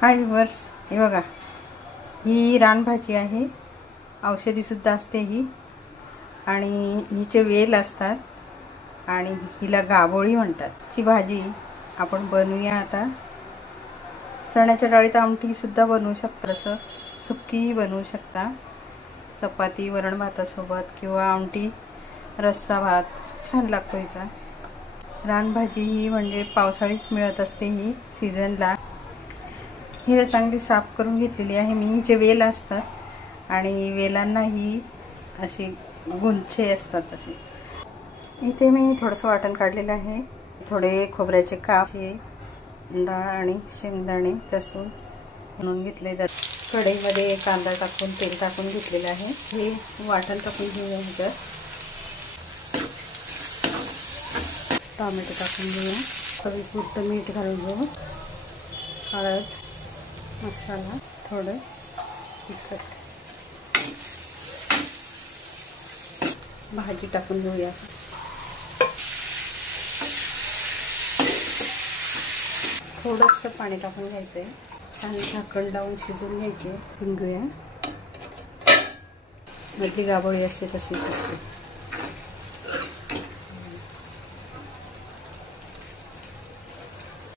हाय viewers, हे बघा, ही रानभाजी आहे. औषधी सुद्धा असते ही. आणि हिचे वेल असतात आणि हिला गाभोळी म्हणतात. ही भाजी आपण बनवूया आता. चण्याच्या डाळीत आमटी सुद्धा बनवू शकता, असं सुक्कीही बनवू शकता, चपाती वरण भातासोबत किंवा आमटी रस्सा भात छान लागतो हिचा. रानभाजी ही म्हणजे पावसाळीच मिळत असते ही सीझनला. ही चांगली साफ करून घेतलेली आहे मी. जे वेल असतात आणि वेलांना ही अशी गुंछे असतात असे. इथे मी थोडंसं वाटण काढलेलं आहे. थोडे खोबऱ्याचे काप, डाळ आणि शेंगदाणे लसूण म्हणून घेतले. कढईमध्ये कांदा टाकून तेल टाकून घेतलेलं आहे. हे वाटण टाकून घेऊया. ह्याच्यात टोमॅटो टाकून घेऊया. चवीपुरतं मीठ घालून घेऊ. हळद, मसाला, थोडं तिखट, भाजी टाकून घेऊया. थोडंसं पाणी टाकून घ्यायचं आहे. छान झाकण लावून शिजवून घ्यायचे. घेऊया. मधली गाभोळी असते तशीच असते.